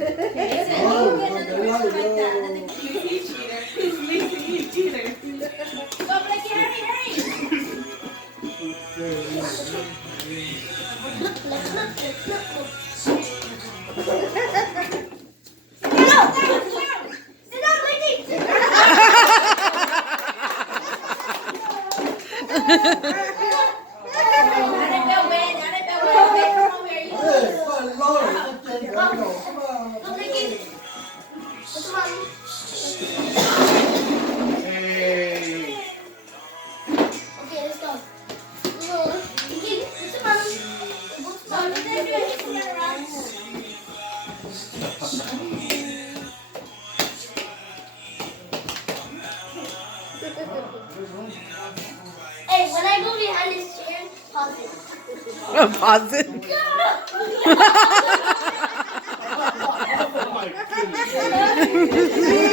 you get another person like that, then the Lacey cheater. Lacey cheater. Go, Blakey, hurry, hurry. Hey, when I go behind this chair, pause it. Pause it. No!